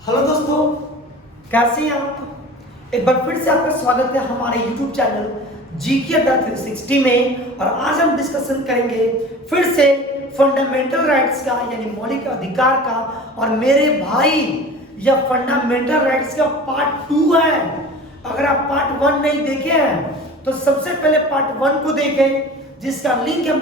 Hello दोस्तों, कैसे हैं आप। एक बार फिर से आपका स्वागत है हमारे YouTube चैनल जीके अड्डा 360 में। और आज हम डिस्कशन करेंगे फिर से फंडामेंटल राइट्स का, यानी मौलिक अधिकार का। और मेरे भाई, यह फंडामेंटल राइट्स का पार्ट 2 है। अगर आप पार्ट 1 नहीं देखे हैं तो सबसे पहले पार्ट 1 को देखें, जिसका लिंक हम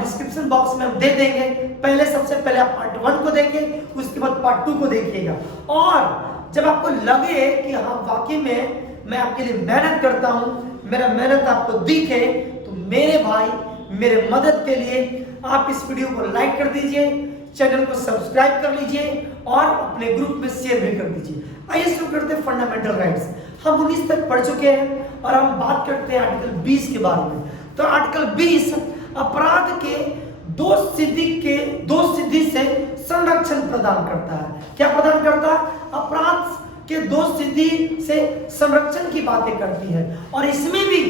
डिस्क्रिप्शन बॉक्स में हम दे देंगे। पहले सबसे पहले आप पार्ट 1 को देखें, उसके बाद पार्ट 2 को देखिएगा। और जब आपको लगे कि हाँ वाकई में मैं आपके लिए मेहनत करता हूं, मेरा मेहनत आपको दिखे, तो मेरे भाई, मेरे मदद के लिए आप इस वीडियो को लाइक कर दीजिए, चैनल को सब्सक्राइब कर लीजिए और अपने ग्रुप में शेयर भी कर दीजिए। आइए शुरू करते हैं फंडामेंटल राइट्स। हम 19 तक पढ़ चुके हैं और हम बात करते हैं आर्टिकल 20 के बारे में। तो आर्टिकल 20 अपराध के दोष सिद्धि से संरक्षण प्रदान करता है। क्या प्रदान करता है? अपराध के दोष सिद्धि से संरक्षण की बातें करती है। और इसमें भी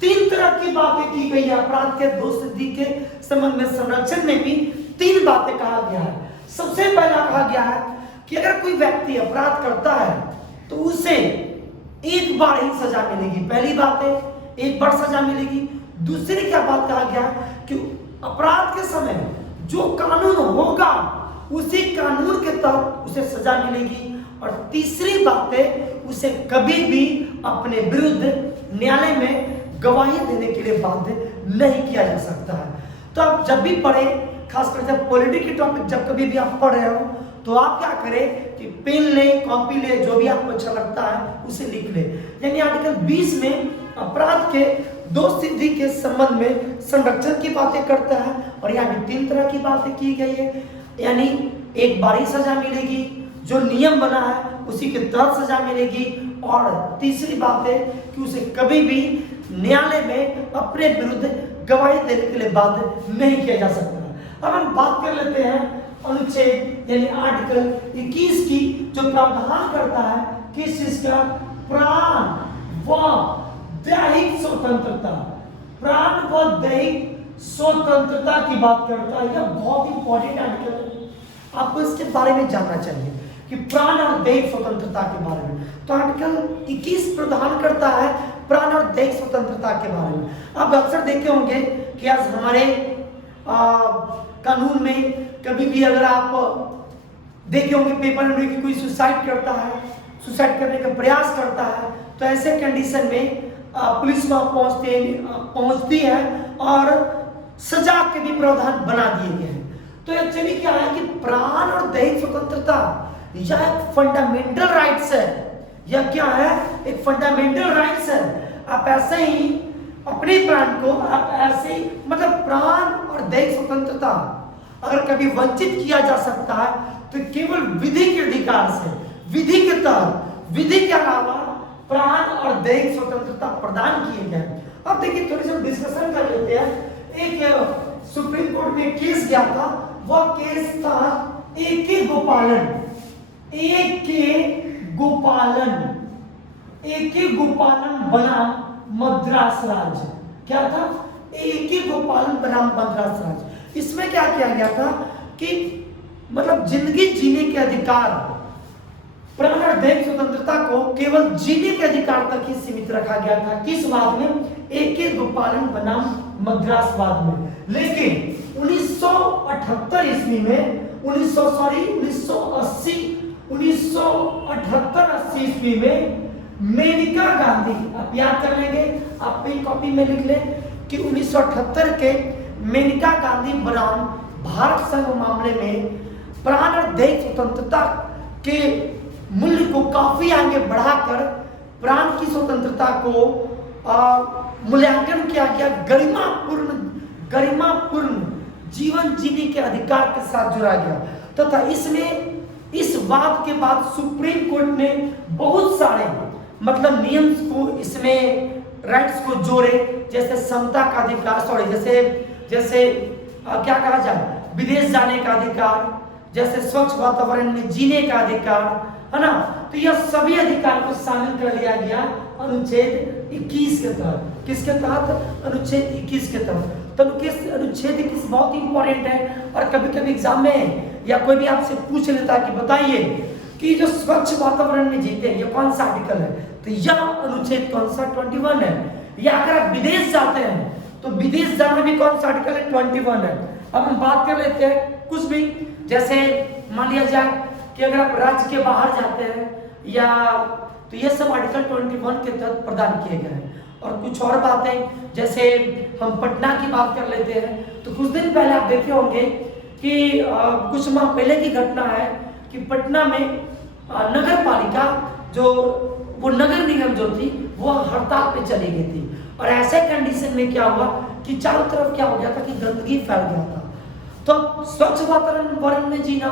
3 तरह की बातें की गई है। अपराध के दोष सिद्धि के संबंध में संरक्षण में भी 3 बातें कहा गया है। सबसे पहला कहा गया है कि अगर कोई व्यक्ति अपराध करता है तो उसे एक बार ही सजा मिलेगी। पहली बात है, एक बार सजा मिलेगी। दूसरी क्या बात कहा गया कि अपराध के समय जो कानून होगा उसी कानून के तहत उसे सजा मिलेगी। और तीसरी बात है, उसे कभी भी अपने विरुद्ध न्यायालय में गवाही देने के लिए बाध्य नहीं किया जा सकता है। तो आप जब भी पढ़े, खासकर जब पॉलिटिक्स के टॉपिक जब कभी भी आप पढ़ रहे हो, तो आप क्या करें कि पेन ले, कॉपी ले, जो भी आपको अच्छा लगता है उसे लिख ले। यानी आर्टिकल 20 में अपराध के दोष सिद्धि के संबंध में संरक्षण की बातें करता है। और यहाँ भी 3 तरह की बातें की गई है। यानी एक बार ही सजा मिलेगी, जो नियम बना है उसी के तहत सजा मिलेगी। और तीसरी बात है कि उसे कभी भी न्यायालय में अपने विरुद्ध गवाही देने के लिए बाध्य नहीं किया जा सकता। अब हम बात कर लेते हैं अनुच्छेद यानी आर्टिकल 21 की, जो प्रावधान करता है किस चीज का? प्राण व दैहिक स्वतंत्रता। प्राण व दैहिक स्वतंत्रता की बात करता है। यह बहुत इंपॉर्टेंट आर्टिकल है, आपको इसके बारे में जानना चाहिए कि प्राण और दैहिक स्वतंत्रता के बारे में। तो आर्टिकल 21 प्रदान करता है प्राण और दैहिक स्वतंत्रता के बारे में। आप अक्सर देखे होंगे कि आज हमारे कानून में कभी भी अगर आप देखे होंगे पेपर में कि कोई सुसाइड करता है, सुसाइड करने का प्रयास करता है, तो ऐसे कंडीशन में पुलिस वहां पहुंचती है और सजा के भी प्रावधान बना दिए गए हैं। तो एक्चुअली क्या है कि प्राण और दैहिक स्वतंत्रता यह एक फंडामेंटल राइट्स है। यह क्या है? एक फंडामेंटल राइट्स है। आप ऐसे ही अपने प्राण को, आप ऐसे ही मतलब प्राण और दैहिक स्वतंत्रता अगर कभी वंचित किया जा सकता है तो केवल विधि के अधिकार से, विधि के तहत, विधि के अलावा प्राण और दैहिक स्वतंत्रता प्रदान किए गए। अब देखिए, थोड़ी सी डिस्कशन कर लेते हैं। एक सुप्रीम कोर्ट में केस गया था, वह केस था ए.के. गोपालन बनाम मद्रास राज्य। क्या था? ए.के. गोपालन बनाम मद्रास राज्य। इसमें क्या किया गया था कि मतलब जिंदगी जीने के अधिकार, प्राण और दैहिक स्वतंत्रता को केवल जीने के अधिकार तक ही सीमित रखा गया था। किस वाद में? ए.के. गोपालन बनाम मद्रास वाद में। लेकिन 1978 ईस्वी में 1980 ईस्वी में मेनका गांधी, आप याद कर लेंगे, आप अपनी कॉपी में लिख लें कि 1978 के मेनका गांधी बनाम भारत संघ मामले में प्राण और दैहिक स्वतंत्रता के मूल्य को काफी आगे बढ़ाकर प्राण की स्वतंत्रता को मूल्यांकन किया गया। गरिमापूर्ण जीवन जीने के अधिकार के साथ जुड़ा गया तथा इसमें इस वाद के बाद सुप्रीम कोर्ट ने बहुत सारे मतलब नियम को, इसमें राइट्स को जोड़े। जैसे समता का अधिकार, जैसे क्या कहा जाए, विदेश जाने का अधिकार, जैसे स्वच्छ वातावरण में जीने का अधिकार, है ना। तो यह सभी अधिकार को शामिल कर लिया गया अनुच्छेद 21 के तहत। किसके तहत? अनुच्छेद 21 के तहत। तो अनुच्छेद 21 बहुत इंपॉर्टेंट है और कभी कभी एग्जाम में या कोई भी आपसे पूछ लेता कि बताइए कि जो स्वच्छ वातावरण में जीते हैं ये कौन सा आर्टिकल है, तो यह अनुच्छेद कौन सा 21 है। या अगर आप विदेश जाते हैं तो विदेश जाने भी कौन सा आर्टिकल है 21 है। अब हम बात कर लेते हैं कुछ भी, जैसे मान लिया जाए कि अगर आप राज्य के बाहर जाते हैं या तो ये सब आर्टिकल 21 के तहत प्रदान किए गए हैं। और कुछ और बातें जैसे हम पटना की बात कर लेते हैं तो कुछ दिन पहले आप देखे होंगे कि कुछ माह पहले की घटना है कि पटना में नगर पालिका जो वो नगर निगम जो थी वो हड़ताल पे चली गई थी। और ऐसे कंडीशन में क्या हुआ कि चारों तरफ क्या हो गया था कि गंदगी फैल गया था। तो स्वच्छ वातावरण में जीना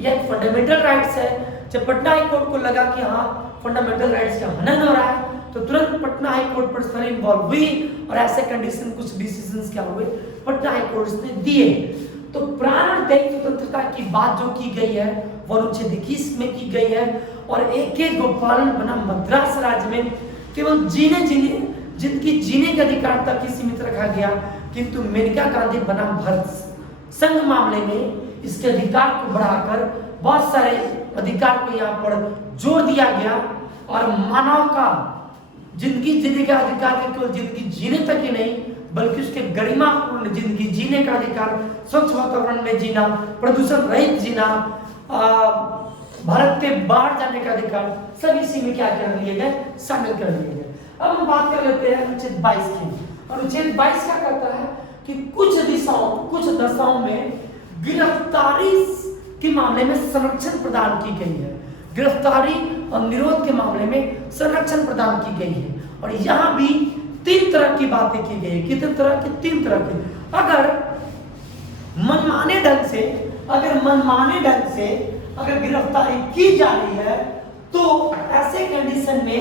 यह एक फंडामेंटल राइट्स है। जब पटना हाई कोर्ट को लगा कि हाँ फंडामेंटल राइट्स का हनन हो रहा है तो तुरंत Patna high court personally involve हुई और ऐसे कंडीशन कुछ डिसीजंस क्या हुए पटना हाई कोर्ट ने दिए। तो प्राणदायी स्वतंत्रता की बात जो की गई है वो अनुच्छेद 21 में की गई है। और एक एक गोपालन बना मद्रास राज्य में केवल जिनकी जीने के अधिकार तक ही सीमित रखा गया, किंतु मेनका गांधी बनाम भारत संघ मामले में इसके अधिकार को बढ़ाकर बहुत सारे अधिकार को यहाँ पर जोड़ दिया गया। और मानव का जिंदगी जीने का अधिकार केवल जिंदगी जीने तक ही नहीं बल्कि उसके गरिमापूर्ण जिंदगी जीने का अधिकार, स्वच्छ वातावरण में जीना, प्रदूषण रहित जीना, भारत के बाहर जाने का अधिकार, सब इसी में क्या कर लिए गए, शामिल कर लिए गए। अब हम बात कर लेते हैं अनुच्छेद 22 की। अनुच्छेद 22 क्या कहता है कि कुछ दशाओं में गिरफ्तारी के मामले में संरक्षण प्रदान की गई है। गिरफ्तारी और निरोध के मामले में संरक्षण प्रदान की गई है। और यहाँ भी 3 तरह की बातें की गई है। कितने तरह की? 3 तरह की। अगर मनमाने ढंग से अगर गिरफ्तारी की जा रही है तो ऐसे कंडीशन में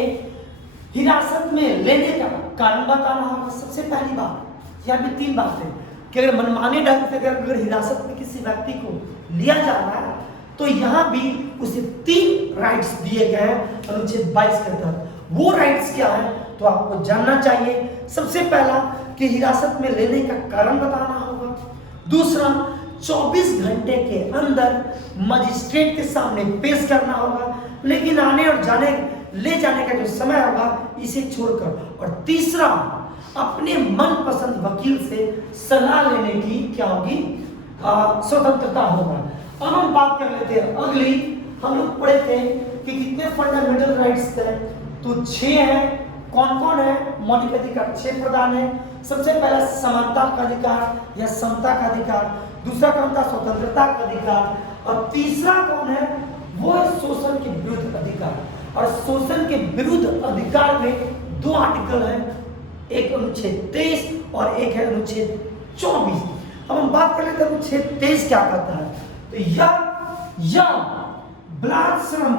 हिरासत में लेने का कारण बताना होगा। सबसे पहली बात, यहाँ भी 3 बातें कि अगर मनमाने ढंग से अगर हिरासत में किसी व्यक्ति को लिया जा रहा है तो यहाँ भी उसे 3 राइट्स दिए गए हैं अनुच्छेद 22 के तहत। वो राइट्स क्या है तो आपको जानना चाहिए। सबसे पहला कि हिरासत में लेने का कारण बताना होगा। दूसरा, 24 घंटे के अंदर मजिस्ट्रेट के सामने पेश करना होगा, लेकिन आने और ले जाने का जो समय होगा इसे छोड़कर। और तीसरा, अपने मनपसंद वकील से सलाह लेने की क्या होगी, स्वतंत्रता होगा। अब हम बात कर लेते हैं अगली। हम लोग पढ़े थे कि कितने फंडामेंटल राइट्स थे, तो 6 है। कौन कौन है? मौलिक अधिकार 6 प्रदान है। सबसे पहला समानता का अधिकार या समता का अधिकार, दूसरा कौन था? स्वतंत्रता का अधिकार, और तीसरा कौन है? वो है शोषण के विरुद्ध अधिकार। और शोषण के विरुद्ध अधिकार में 2 आर्टिकल हैं, एक अनुच्छेद 23 और एक है अनुच्छेद 24। अब हम बात कर लेते हैं अनुच्छेद 23 क्या कहता है। तो यह बलात् श्रम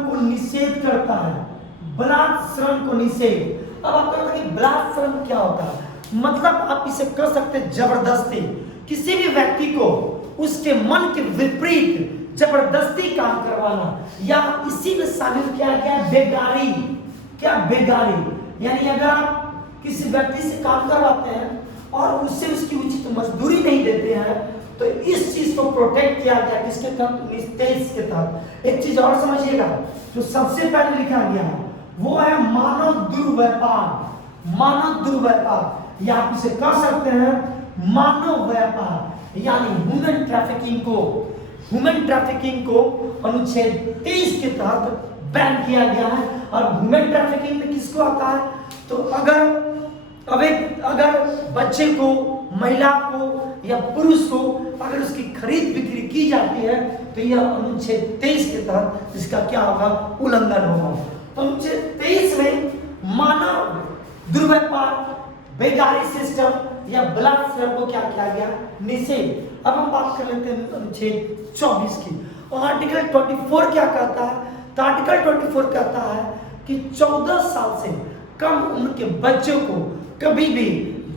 को निषेध करता है। बलात् श्रम को निषेध। अब आप कहते हैं कि बलात् श्रम क्या होता है, मतलब आप इसे कह सकते हैं जबरदस्ती। किसी भी व्यक्ति को उसके मन के विपरीत जबरदस्ती काम करवाना, या इसी में शामिल किया गया बेगारी। क्या बेगारी? यानी अगर आप किसी व्यक्ति से काम करवाते हैं और उससे उसकी उचित मजदूरी नहीं देते हैं तो इस चीज को प्रोटेक्ट किया गया किसके तहत? 23 के तहत। एक चीज और समझिएगा, जो सबसे पहले लिखा गया है वो है मानव दुर्व्यापार। मानव दुर्व्यापार या आप इसे कह सकते हैं मानव व्यापार, यानी ह्यूमन ट्रैफिकिंग को अनुच्छेद 23 के तहत बैन किया गया है। और ह्यूमन ट्रैफिकिंग में किसको आता है? तो अगर बच्चे को, महिला को या पुरुष को अगर उसकी खरीद बिक्री की जाती है तो यह अनुच्छेद 23 के तहत इसका क्या होगा? उल्लंघन होगा। तो अनुच्छेद 23 में मानव दुर्व्यापार, बेगारी सिस्टम या बलात् श्रम को क्या किया गया? निषेध। अब हम बात कर लेते हैं अनुच्छेद 24 की। और आर्टिकल 24 क्या कहता है? तो आर्टिकल 24 कहता है कि 14 साल से कम उम्र के बच्चों को कभी भी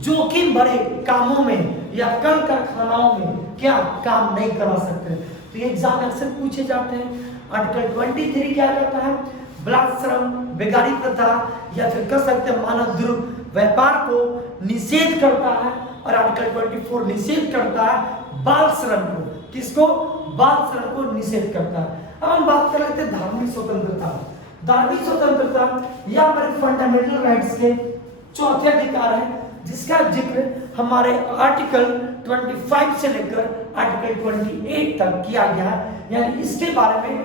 जोखिम भरे कामों में या कल कारखानाओं में क्या काम नहीं करा सकते। तो ये एग्जाम अक्सर पूछे जाते हैं। आर्टिकल 23 क्या कहता है? बलात् श्रम, बेगारी प्रथा या फिर कह सकते हैं मानव दुर्व्यापार को निषेध करता है। और आर्टिकल 24 निषेध करता है बाल श्रम को। किसको? बाल श्रम को निषेध करता है। अब हम बात कर लेते हैं धार्मिक स्वतंत्रता। धार्मिक स्वतंत्रता यह हमारे फंडामेंटल राइट्स के चौथे अधिकार है, जिसका जिक्र हमारे आर्टिकल 25 से लेकर आर्टिकल 28 तक किया गया है। यानी इसके बारे में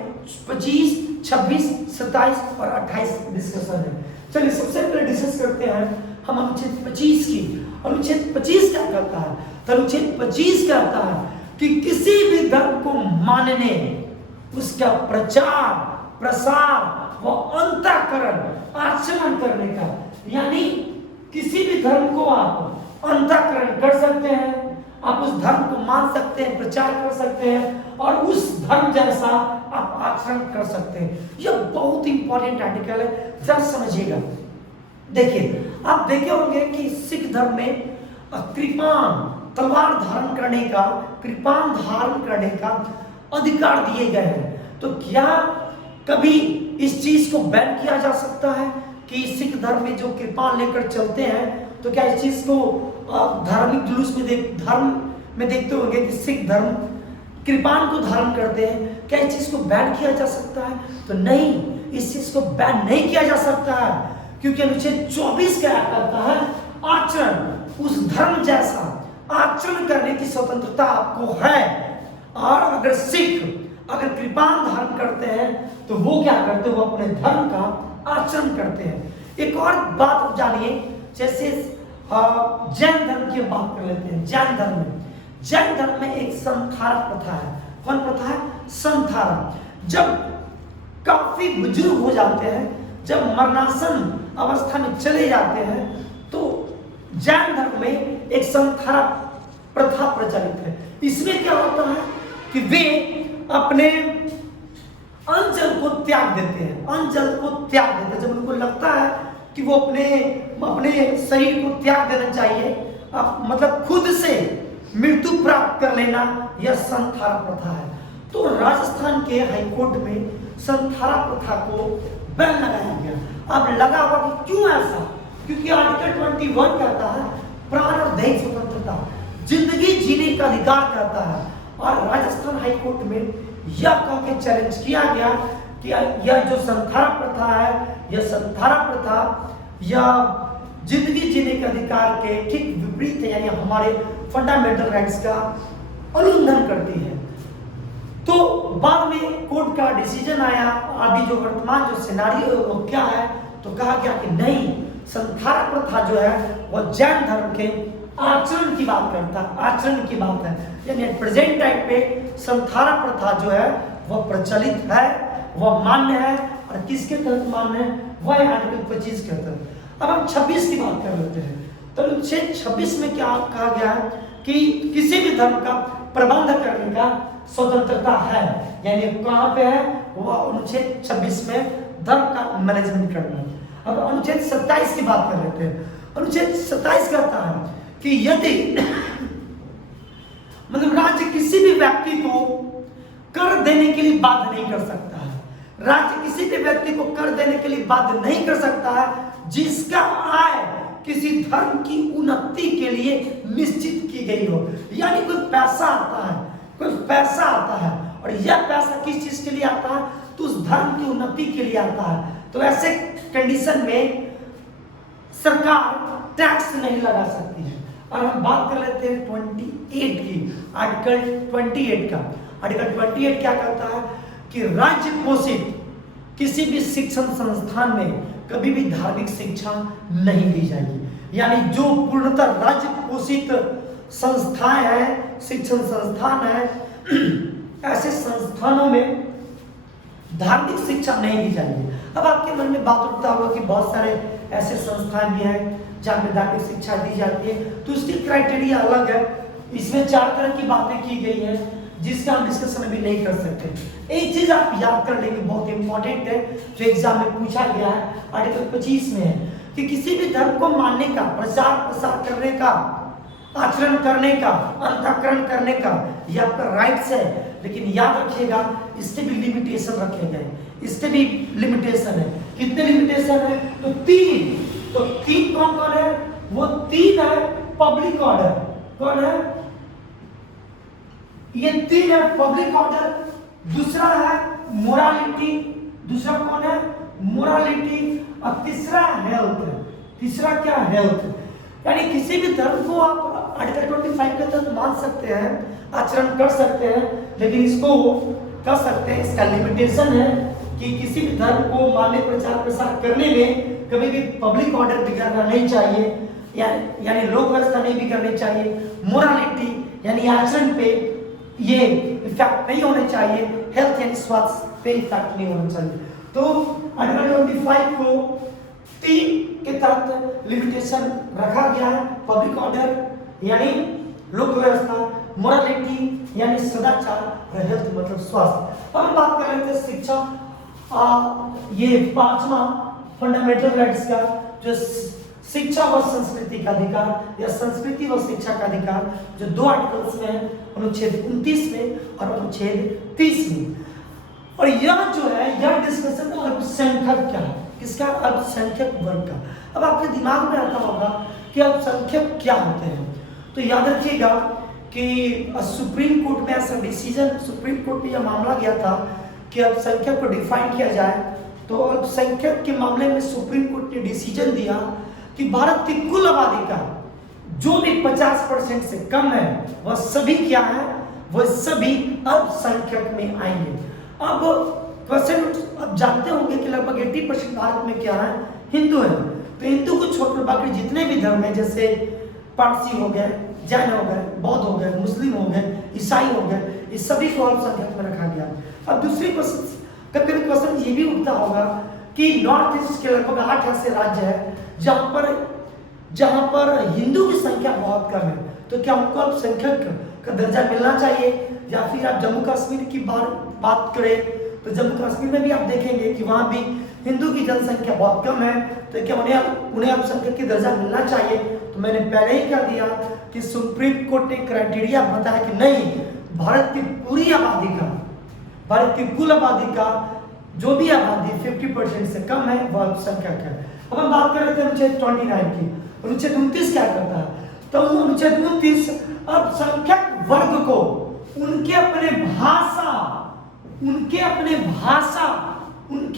25, 26, 27 और 28 डिस्कशन है। चलिए सबसे पहले डिस्कस करते हैं हम अनुच्छेद 25 की। अनुच्छेद 25 क्या कहता है? तो अनुच्छेद 25 कहता है कि किसी भी धर्म को मानने, उसका प्रचार, प्रसार व अंतःकरण, आचरण करने का, यानी किसी भी धर्म को आप अंतःकरण कर सकते हैं, आप उस धर्म को मान सकते हैं, प्रचार कर सकते हैं और उस धर्म जैसा आप आचरण कर सकते हैं। यह बहुत इंपॉर्टेंट आर्टिकल है, जरा समझिएगा। देखिए, आप देखे होंगे कि सिख धर्म में कृपाण, तलवार धारण करने का, कृपाण धारण करने का अधिकार दिए गए हैं। तो क्या कभी इस चीज को बैन किया जा सकता है कि सिख धर्म में जो कृपाण लेकर चलते हैं, तो क्या इस चीज को धार्मिक जुलूस में धर्म में देखते होंगे कि सिख धर्म कृपाण को धारण करते हैं, क्या इस चीज को बैन किया जा सकता है? तो नहीं, इस चीज को बैन नहीं किया जा सकता है, क्योंकि अनुच्छेद 24 क्या कहता है? आचरण, उस धर्म जैसा आचरण करने की स्वतंत्रता आपको है। और अगर सिख अगर कृपाण धारण करते हैं तो वो क्या करते हैं? वो अपने धर्म का आचरण करते हैं। एक और बात आप जानिए, जैसे जैन धर्म की बात कर लेते हैं। जैन धर्म में एक संथारा प्रथा है। कौन प्रथा है? संथारा। जब काफी बुजुर्ग हो जाते हैं, जब मरणासन अवस्था में चले जाते हैं, तो जैन धर्म में एक संथारा प्रथा प्रचलित है। इसमें क्या होता है कि वे अपने अंजल को त्याग देते हैं, अंजल को त्याग देते हैं। जब उनको लगता है कि वो अपने शरीर को त्याग देना चाहिए, मतलब खुद से मृत्यु प्राप्त कर लेना, यह संथारा प्रथा है। तो राजस्थान के हाईकोर्ट में संथारा प्रथा को बैन लगाया गया। अब लगा हुआ कि क्यों ऐसा? क्योंकि आर्टिकल 21 कहता है प्राण और दैहिक स्वतंत्रता, जिंदगी जीने का अधिकार कहता है। और राजस्थान हाईकोर्ट में यह कह के चैलेंज किया गया कि यह जो संथारा प्रथा है, यह संथारा प्रथा यह जिंदगी जीने के अधिकार के ठीक विपरीत है, यानी हमारे फंडामेंटल राइट्स का उल्लंघन करती है। तो बाद में कोर्ट का डिसीजन आया, अभी जो वर्तमान जो सिनेरियो है वो क्या है, तो कहा गया कि नहीं, संथारा प्रथा जो है वह जैन धर्म के आचरण की बात करता है, आचरण की बात है। यानी प्रेजेंट टाइम पे संथारा प्रथा जो है वह प्रचलित है, वह मान्य है। और किसके तहत मान्य है? वह आर्टिकल 25 के तहत। अब हम 26 की बात कर लेते हैं। तो अनुच्छेद 26 में क्या कहा गया है कि किसी भी धर्म का प्रबंध करने का स्वतंत्रता है। यानी कहाँ पे है? वह अनुच्छेद 26 में धर्म का मैनेजमेंट करना है। अब अनुच्छेद 27 की बात कर लेते हैं। अनुच्छेद 27 कहता है कि यदि मतलब राज्य किसी भी व्यक्ति को कर देने के लिए बाध्य नहीं कर सकता है, राज्य किसी भी व्यक्ति को कर देने के लिए बाध्य नहीं कर सकता है जिसका आय किसी धर्म की उन्नति के लिए निश्चित की गई हो। यानी कोई पैसा आता है, कोई पैसा आता है और यह पैसा किस चीज के लिए आता है? तो उस धर्म की उन्नति के लिए आता है। तो ऐसे कंडीशन में सरकार टैक्स नहीं लगा सकती है। और हम बात कर लेते हैं 28 की, आर्टिकल 28 का। आर्टिकल 28 क्या कहता है कि राज्य पोषित किसी भी शिक्षण संस्थान में कभी भी धार्मिक शिक्षा नहीं दी जाएगी। यानी जो पूर्णतः राज्य पोषित संस्थाएं हैं, शिक्षण संस्थान है, ऐसे संस्थानों में धार्मिक शिक्षा नहीं दी जाएगी। अब आपके मन में बात उठता होगा कि बहुत सारे ऐसे संस्थान भी हैं जहाँ पे धार्मिक शिक्षा दी जाती है, तो उसकी क्राइटेरिया अलग है। इसमें 4 तरह की बातें की गई है जिसका हम डिस्कशन अभी नहीं कर सकते। एक चीज आप याद कर लेंगे, बहुत इंपॉर्टेंट है, जो एग्जाम में पूछा गया है, आर्टिकल 25 में है कि किसी भी धर्म को मानने का, प्रचार प्रसार करने का, आचरण करने का, अंतःकरण करने का यह आपका राइट्स है। लेकिन याद रखिएगा इसके भी लिमिटेशन रखे गए, इसके भी लिमिटेशन है। कितने लिमिटेशन है? तो 3। तो 3 कौन कौन है? वो 3 है पब्लिक ऑर्डर, कौन है? ये 3 है पब्लिक ऑर्डर, दूसरा है मोरालिटी, दूसरा कौन है? मोरालिटी, और तीसरा हेल्थ है। तीसरा क्या? हेल्थ। यानी किसी भी धर्म को आप आर्टिकल 25 के तहत मान सकते हैं, आचरण कर सकते हैं, लेकिन इसको कर सकते हैं, इसका लिमिटेशन है कि किसी भी धर्म को मानने, प्रचार प्रसार करने में कभी भी पब्लिक ऑर्डर बिगड़ना नहीं चाहिए, यानी लोक व्यवस्था नहीं बिगड़नी चाहिए। मोरालिटी यानी आचरण पे ये इफेक्ट नहीं होने चाहिए, हेल्थ यानी स्वास्थ्य पे इफेक्ट नहीं होना चाहिए। तो आर्टिकल 25 को 3 के तहत लिमिटेशन रखा गया है, पब्लिक ऑर्डर यानी लोक व्यवस्था, मोरालिटी यानी सदाचार, और हेल्थ मतलब स्वास्थ्य। अब हम बात कर रहे थे शिक्षा, ये 5वां फंडामेंटल राइट्स का, जो शिक्षा व संस्कृति का अधिकार या संस्कृति व शिक्षा का अधिकार, जो 2 आर्टिकल्स में है, अनुच्छेद 29 में और अनुच्छेद 30 में। और यह जो है, यह डिस्कशन अल्पसंख्यक क्या है, किसका? अल्पसंख्यक वर्ग का। अब आपके दिमाग में आता होगा कि अल्पसंख्यक क्या होते हैं, तो याद रखिएगा कि सुप्रीम कोर्ट में ऐसा डिसीजन, सुप्रीम कोर्ट में यह मामला गया था कि अल्पसंख्यक को डिफाइन किया जाए, तो अल्पसंख्यक के मामले में सुप्रीम कोर्ट ने डिसीजन दिया कि भारत की कुल आबादी का जो भी 50% से कम है, वह सभी क्या है? वह सभी अल्पसंख्यक में आएंगे। अब क्वेश्चन, अब जानते होंगे कि लगभग 80% भारत में क्या है? हिंदू है। तो हिंदू को छोड़कर बाकी जितने भी धर्म है, जैसे पारसी हो गए, जैन हो गए, बौद्ध हो गए, मुस्लिम हो गए, ईसाई हो गए, इस सभी को अल्पसंख्यक में रखा गया। अब दूसरी क्वेश्चन, कभी क्वेश्चन ये भी उठता होगा कि नॉर्थ ईस्ट के लगभग 8 ऐसे राज्य है जहां पर हिंदू की संख्या बहुत कम है, तो क्या उनको अल्पसंख्यक का दर्जा मिलना चाहिए? या फिर आप जम्मू कश्मीर की बात करें तो जम्मू कश्मीर में भी आप देखेंगे कि वहां भी हिंदू की जनसंख्या बहुत कम है, तो क्या उन्हें अल्पसंख्यक की दर्जा मिलना चाहिए? तो मैंने पहले ही कह दिया कि सुप्रीम कोर्ट ने क्राइटेरिया बताया कि नहीं, भारत की पूरी आबादी का, भारत की कुल आबादी का जो भी आबादी 50% से कम है वह अल्पसंख्यक है। अब हम बात कर रहे थे अनुच्छेद 29 की। अनुच्छेद 29 क्या करता है? तो अनुच्छेद 29 अल्पसंख्यक वर्ग को उनके अपने भाषा, उनकी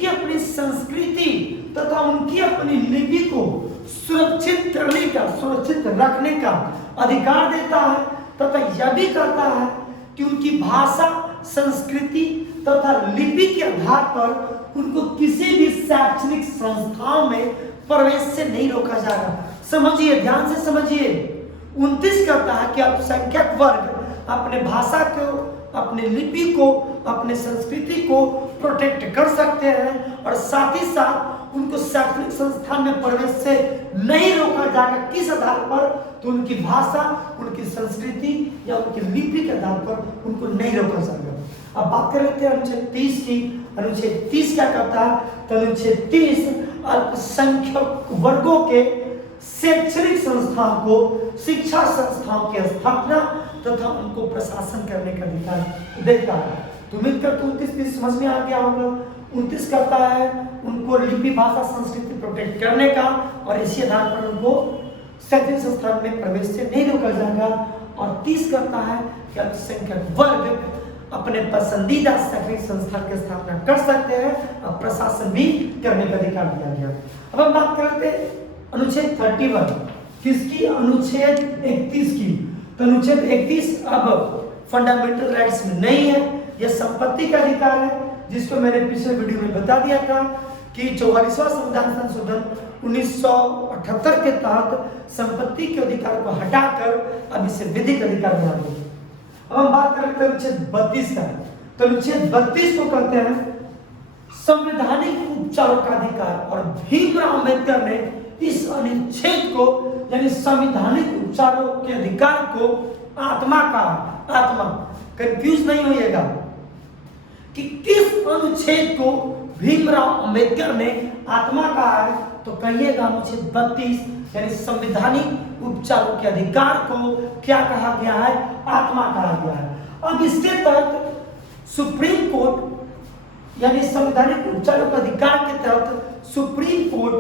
अपनी संस्कृति तथा उनकी अपनी लिपि को सुरक्षित करने का, सुरक्षित रखने का अधिकार देता है, तथा यह भी कहता है कि उनकी भाषा, संस्कृति तथा लिपि के आधार पर उनको किसी भी शैक्षणिक संस्थाओं में प्रवेश से नहीं रोका जाएगा। समझिए, ध्यान से समझिए। 29 कहता है कि अल्पसंख्यक वर्ग अपने भाषा को, अपने लिपि को, अपने संस्कृति को प्रोटेक्ट कर सकते हैं, और साथ ही साथ उनको शैक्षणिक संस्थान में प्रवेश से नहीं रोका जाएगा। किस आधार पर? तो उनकी भाषा, उनकी संस्कृति या उनकी लिपि के आधार पर उनको नहीं रोका जाएगा। अब बात कर लेते हैं अनुच्छेद 30 की। अनुच्छेद 30 क्या करता है? तो अनुच्छेद 30 अल्पसंख्यक वर्गों के शैक्षणिक संस्थाओं को, शिक्षा संस्थाओं की स्थापना तथा उनको प्रशासन करने का अधिकार देता है। तो उम्मीद करता हूं 29 समझ में आ गया होगा। 29 करता है उनको लिपि, भाषा, संस्कृति प्रोटेक्ट करने का, और इसी आधार पर उनको शैक्षणिक संस्थान में प्रवेश से नहीं रोका जाएगा। और 30 करता है कि अल्पसंख्यक वर्ग अपने पसंदीदा शैक्षणिक संस्थान की स्थापना कर सकते हैं और प्रशासन भी करने का अधिकार दिया गया। अब हम बात करते हैं अनुच्छेद 31 किसकी? अनुच्छेद 31 की। तो अनुच्छेद 31 अब फंडामेंटल राइट्स में नहीं है, यह संपत्ति का अधिकार है, जिसको मैंने पिछले वीडियो में बता दिया था कि 44वां संविधान संशोधन 1978 के तहत संपत्ति के अधिकार को हटाकर अब इसे विधिक अधिकार बना दिया। अब हम बात करते हैं अनुच्छेद 32 का। तो अनुच्छेद 32 को कहते हैं संवैधानिक उपचारों का अधिकार, और भीमराव अम्बेडकर ने इस अनुच्छेद को, यानी संवैधानिक उपचारों के अधिकार को आत्मा का, आत्मा, कंफ्यूज नहीं होइएगा कि किस अनुच्छेद को भीमराव अम्बेडकर ने आत्मा कहा है, तो कहिएगा अनुच्छेद 32 यानी संवैधानिक उपचारों के अधिकार को क्या कहा गया है? आत्मा कहा गया है। अब इसके तहत सुप्रीम कोर्ट, यानी संवैधानिक उपचारों के अधिकार के तहत सुप्रीम कोर्ट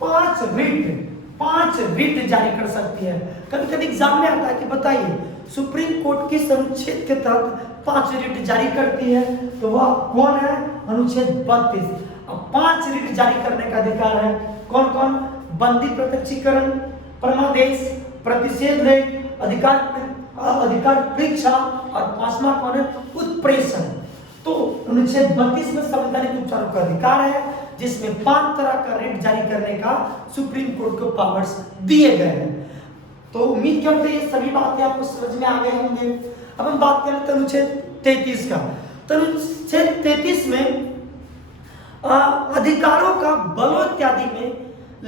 5 रिट 5 रिट जारी कर सकती है। कभी कभी एग्जाम में आता है कि बताइए सुप्रीम कोर्ट किस अनुच्छेद के तहत 5 रिट जारी करती है, तो वह कौन है? अनुच्छेद 32। अब 5 रिट जारी करने का अधिकार है। कौन कौन? बंदी प्रत्यक्षीकरण, परमादेश, प्रतिषेध लेख, अधिकार परीक्षा, और 5वां कौन है? उत्प्रेषण। तो अनुच्छेद 32 में संवैधानिक उपचारों का अधिकार है, जिसमें 5 तरह का रिट जारी करने का सुप्रीम कोर्ट को पावर्स दिए गए हैं। तो उम्मीद करते हैं ये सभी बातें आपको समझ में आ गए होंगे। अब हम बात करें अनुच्छेद 33 का। तो अनुच्छेद 33 में अधिकारों का बलों इत्यादि में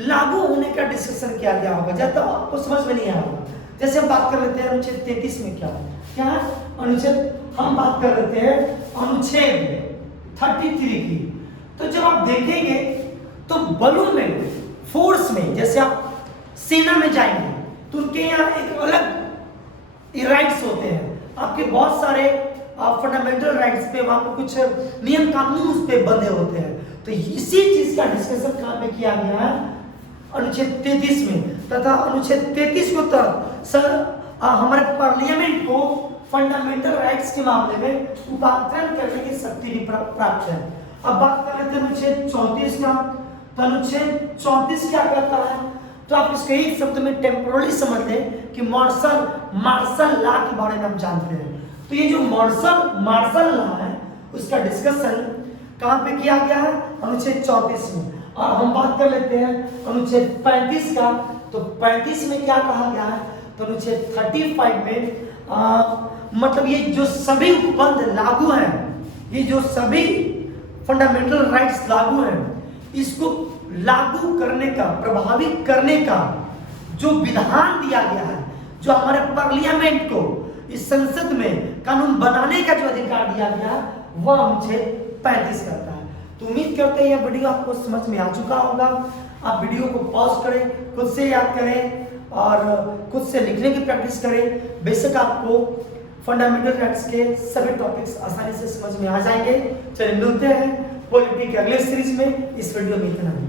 लागू होने का डिस्कशन किया गया होगा, जब तक आपको समझ में नहीं आया होगा। जैसे हम बात कर लेते हैं अनुच्छेद 33 में क्या है, क्या है अनुच्छेद, हम बात कर लेते हैं अनुच्छेद 33 की। तो जब आप देखेंगे तो बलों में, फोर्स में, जैसे आप सेना में जाएंगे तो उनके यहाँ एक अलग राइट्स होते हैं। आपके बहुत सारे फंडामेंटल राइट्स पे वहां पर कुछ नियम कानून उस पे बंधे होते हैं। तो इसी चीज का डिस्कशन कहां पे किया गया है? अनुच्छेद 33 में। तथा अनुच्छेद 33 को तहत हमारे पार्लियामेंट को फंडामेंटल राइट्स के मामले में रूपांतरण करने की शक्ति भी प्राप्त है। अब बात कर लेते हैं अनुच्छेद 34 का। तो अनुच्छेद 34 क्या कहता है? तो आप इसको एक शब्द में टेम्पोरली समझ लें कि मार्शल लॉ के बारे में हम जानते हैं। तो ये जो मार्शल लॉ है उसका डिस्कशन कहां पे किया गया है? अनुच्छेद 34 में। और हम बात कर लेते हैं अनुच्छेद 35 का। तो 35 में क्या कहा गया है? तो अनुच्छेद 35 में मतलब ये जो सभी उपबंध लागू हैं, ये जो सभी फंडामेंटल राइट्स लागू हैं, इसको लागू करने का, प्रभावित करने का जो विधान दिया गया है, जो हमारे पार्लियामेंट को इस संसद में कानून बनाने का जो अधिकार दिया गया है, वह अनुच्छेद 35 करता है। तो उम्मीद करते हैं यह वीडियो आपको समझ में आ चुका होगा। आप वीडियो को पॉज करें, खुद से याद करें और खुद से लिखने की प्रैक्टिस करें। बेशक आपको फंडामेंटल राइट्स के सभी टॉपिक्स आसानी से समझ में आ जाएंगे। चलिए मिलते हैं पॉलिटी के अगले सीरीज में। इस वीडियो में इतना ही।